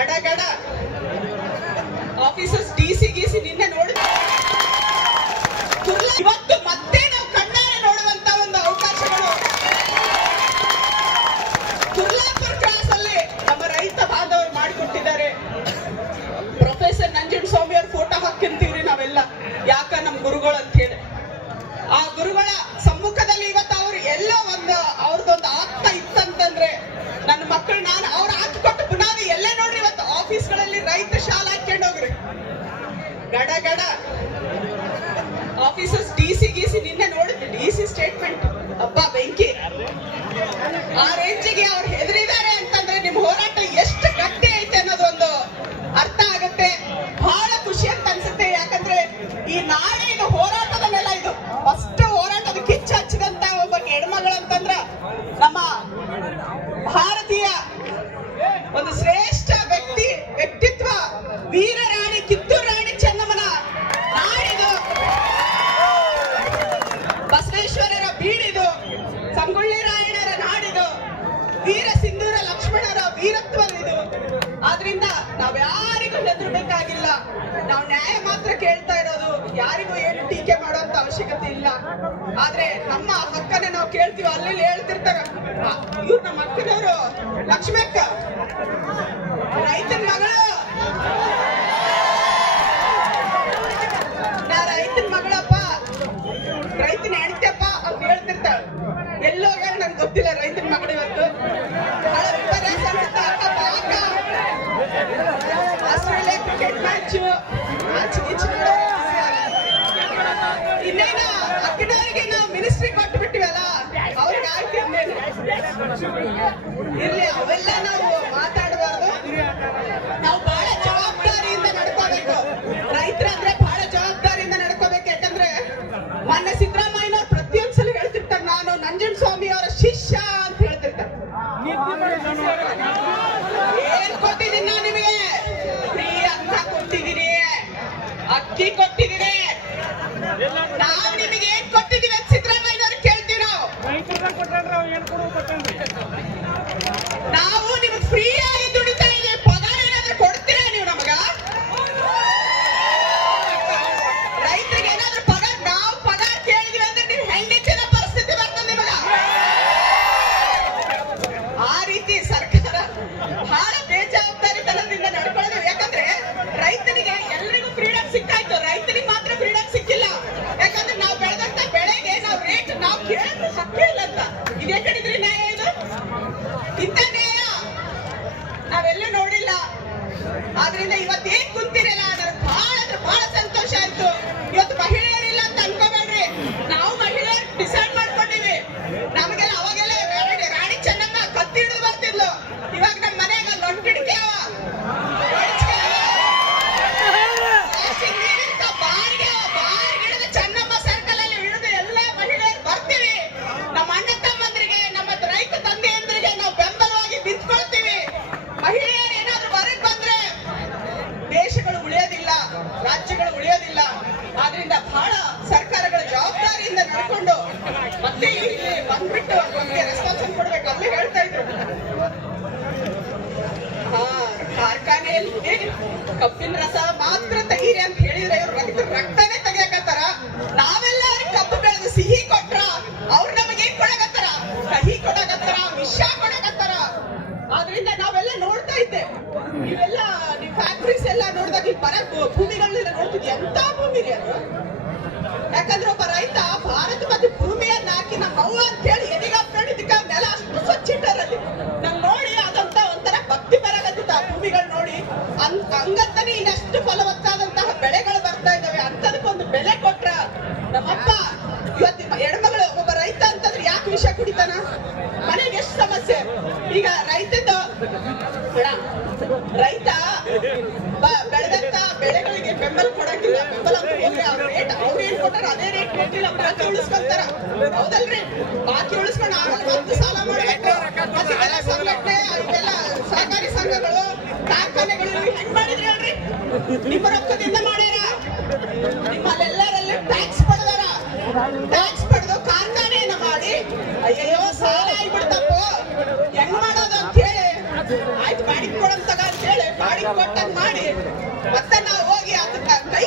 ಗಡ ಗಡ. Officers D C ಗಿಸಿ ನಿನ್ನೆ ನೋಡಿ. ಇವತ್ತು ಮತ್ತೆ ನಾವು ಕಣ್ಣಾರೆ ನೋಡುವಂತ ಒಂದು ಅವಕಾಶಗಳು. ಕುರ್ಲಾಪುರ ಕ್ರಾಸ್ ಅಲ್ಲಿ ನಮ್ಮ ರೈತ ಬಾಂಧವರು ಮಾಡಿಕೊಟ್ಟಿದ್ದಾರೆ. ಪ್ರೊಫೆಸರ್ ನಂಜುಂಡ್ ಸ್ವಾಮಿ ಅವ್ರ ಫೋಟೋ ಹಾಕಿಂತೀವ್ರಿ ನಾವೆಲ್ಲ. ಯಾಕ ನಮ್ ಗುರುಗಳು ಅಂತ ಹೇಳಿ. ಆ ಗುರುಗಳ ಸಮ್ಮುಖದಲ್ಲಿ ಇವತ್ತು ಅವ್ರು ಎಲ್ಲ ಒಂದು ಅವ್ರದ್ದೊಂದು ಆತ್ಮ ಇತ್ತಂತಂದ್ರೆ ನನ್ನ ಮಕ್ಕಳು ನಾನು ಅವ್ರ ಹಾಕಿಕೊಟ್ಟು ಗಡ ಗಡ. ಆಫೀಸರ್ಸ್ ಡಿ ಸಿ ಗಿಸಿ ನಿನ್ನೆ ನೋಡಿದ್ವಿ ಡಿ ಸಿ ಸ್ಟೇಟ್ಮೆಂಟ್ ಅಪ್ಪ ಬೆಂಕಿ. ಆ ರೇಂಜಿಗೆ ಅವ್ರು ಹೆದರಿದ್ದಾರೆ ಅಂತಂದ್ರೆ ನಿಮ್ ಹೋರಾಟ ಎಷ್ಟು ಗಟ್ಟಿ ಐತೆ ಅನ್ನೋದೊಂದು ಅರ್ಥ ಆಗುತ್ತೆ. ಬಹಳ ಖುಷಿ ಅಂತ ಅನ್ಸುತ್ತೆ. ಯಾಕಂದ್ರೆ ಈ ನಾಳೆ ಹೋರಾಟ ಬಸವೇಶ್ವರರ ಬೀಡಿದು ಸಂಗೊಳ್ಳಿ ನಾಡಿದು, ವೀರ ಸಿಂಧೂರ ಲಕ್ಷ್ಮಣರ ವೀರತ್ವವಿದು. ಆದ್ರಿಂದ ನಾವ್ ಯಾರಿಗೂ ಹೆದರ್ಬೇಕಾಗಿಲ್ಲ. ನಾವು ನ್ಯಾಯ ಮಾತ್ರ ಕೇಳ್ತಾ ಇರೋದು, ಯಾರಿಗೂ ಏನು ಟೀಕೆ ಮಾಡುವಂತ ಅವಶ್ಯಕತೆ ಇಲ್ಲ. ಆದ್ರೆ ನಮ್ಮ ಹಕ್ಕನ್ನ ನಾವು ಕೇಳ್ತೀವಿ ಅಲ್ಲಿ ಹೇಳ್ತಿರ್ತಾರ. ಇವ್ರು ನಮ್ಮ ಅಕ್ಕನವರು ಲಕ್ಷ್ಮಕ್ಕ ಎಲ್ಲೋಗ್ಯಾರ ನನ್ಗೆ ಗೊತ್ತಿಲ್ಲ ರೈತರ ಮಗಳು ಇವತ್ತು. ಆಸ್ಟ್ರೇಲಿಯಾ ಕ್ರಿಕೆಟ್ ಮ್ಯಾಚ್ ಮ್ಯಾಚ್ ನೋಡೋ ಇನ್ನೇನು, ಅಕ್ಕನವರಿಗೆ ನಾವು ಮಿನಿಸ್ಟ್ರಿ ಕೊಟ್ಟು ಅವ್ರಿಗೆ ಆಯ್ತು ಇನ್ನೇನು ಇರ್ಲಿ, ಅವೆಲ್ಲ ನಾವು ಕೊಟ್ಟಿದ್ದೀನಿ ನಾನು ನಿಮಗೆ. ಫ್ರೀ ಅಂತ ಕೊಟ್ಟಿದ್ದೀನಿ. ಅಕ್ಕಿ ಕೊಟ್ಟಿದ್ದೀನಿ. ನಾವು ನಿಮಗೆ ಏನ್ ಕೊಟ್ಟಿದ್ದೀವಿ ಅಂತ ಸಿದ್ದರಾಮಯ್ಯನವ್ರು ಕೇಳ್ತೀವಿ ನಾವು. ಕೇಳಿದ್ರೆ ಹಕ್ಕೇ ಇಲ್ಲ ಅಂತ ಇದೇ ಕಡಿದ್ರಿ ನ್ಯಾಯ ಇದು ಇಂಥ ನ್ಯಾಯ ನಾವೆಲ್ಲೂ ನೋಡಿಲ್ಲ. ಆದ್ರಿಂದ ಇವತ್ತೇನ್ ರಾಜ್ಯಗಳು ಉಳಿಯೋದಿಲ್ಲ. ಆದ್ರಿಂದ ಬಹಳ ಸರ್ಕಾರಗಳ ಜವಾಬ್ದಾರಿಯಿಂದ ನಡ್ಕೊಂಡು ಮತ್ತೆ ಇಲ್ಲಿ ಬಂದ್ಬಿಟ್ಟು ನಮ್ಗೆ ರೆಸ್ಪಾನ್ಸ್ ಕೊಡ್ಬೇಕು ಅಲ್ಲಿ ಹೇಳ್ತಾ ಇದ್ರು. ಹಾ, ಕಾರ್ಖಾನೆಯಲ್ಲಿ ಕಬ್ಬಿನ ರಸ ಮಾತ್ರ ತೆಗೀರಿ ಅಂತ ಹೇಳಿದ್ರೆ ಇವ್ರು ರಕ್ತ ರಕ್ತನೇ ತೆಗಿಯಕತ್ತಾರ. ನಾವೆಲ್ಲ ಅವ್ರಿಗೆ ಕಬ್ಬು ಬೆಳೆದು ಸಿಹಿ ಕೊಟ್ರ ಅವ್ರು ನಮಗೆ ಏನ್ ಕೊಡಕತ್ತಾರ? ಕಹಿ ಕೊಡಕತ್ತಾರ, ವಿಷ ಕೊಡಕತ್ತಾರ. ಆದ್ರಿಂದ ನಾವೆಲ್ಲ ನೋಡ್ತಾ ಇದ್ದೇವೆ ನೀವೆಲ್ಲ ನಿಮ್ ಫ್ಯಾಕ್ಟ್ರೀಸ್ ಎಲ್ಲ ನೋಡಿದಾಗ ಇಲ್ಲಿ ಬರ ಭೂಮಿಗಳನ್ನೆಲ್ಲ ನೋಡ್ತಿದ್ವಿ ಎಂತ ಭೂಮಿ ರೀ ಅದು? ಯಾಕಂದ್ರೆ ಒಬ್ಬ ರೈತ ಭಾರತ ಮತ್ತೆ ಭೂಮಿಯನ್ನ ಹಾಕಿ ನಮ್ಮ ಅವ್ವ ಅಂತ ಹೇಳಿ ಎದಿಗ ಹಾಕೊಂಡಿದ್ದಕ್ಕ ನೆಲ ಅಷ್ಟು ಸ್ವಚ್ಛ ಇಟ್ಟಾರಲ್ಲಿ ನಂಗೆ ನೋಡಿ ಅದಂತ ಒಂಥರ ಭಕ್ತಿ ಬರಕತ್ತಿತ್ತು ಆ ಭೂಮಿಗಳು ನೋಡಿ. ಅಂತ ಹಂಗಂತಾನೆ ಇನ್ನಷ್ಟು ಫಲವತ್ತಾದಂತಹ ಬೆಳೆಗಳು ಬರ್ತಾ ಇದಾವೆ ಅಂತದಕ್ಕೊಂದು ಬೆಲೆ ಕೊಟ್ರ ನಮ್ಮಪ್ಪ ಇವತ್ತು ಹೆಣ್ಮಗಳು ಒಬ್ಬ ರೈತ ಅಂತಂದ್ರೆ ಯಾಕೆ ವಿಷ ಕುಡಿತಾನ? ಮನೆಗೆ ಎಷ್ಟು ಸಮಸ್ಯೆ? ಈಗ ರೈತದ ರೈತ ಕೊಡಂಗಿಲ್ಲ ಬೆಂಬಲ ಕೊಟ್ಟಾರ ಅದೇ ರೇಟ್ ಕೊಟ್ಟಿಲ್ಲ ಹೌದಲ್ರಿ? ಬಾಕಿ ಸಾಲ ಮಾಡ್ಬೇಕು. ಮತ್ತೆ ಸಹಕಾರಿ ಸಂಘಗಳು ಹೇಳ್ರಿ? ನಿಮ್ಮ ಟ್ಯಾಕ್ಸ್ ಪಡೆದಾರ ಟ್ಯಾಕ್ಸ್ ಪಡೆದು ಕಾರ್ಖಾನೆಯನ್ನ ಮಾಡಿ ಅಯ್ಯೋ ಸಾಲ ಆಗ್ಬಿಡ್ತಪ್ಪ. ಹೆಂಗ್ ಮಾಡೋದು ಅಂತ ಹೇಳಿ. ಮಾಡಿ ಕೊಟ್ಟ ಮಾಡಿ. ಮತ್ತೆ ನಾವು ಹೋಗಿ ಅದಕ್ಕೆ ಕೈ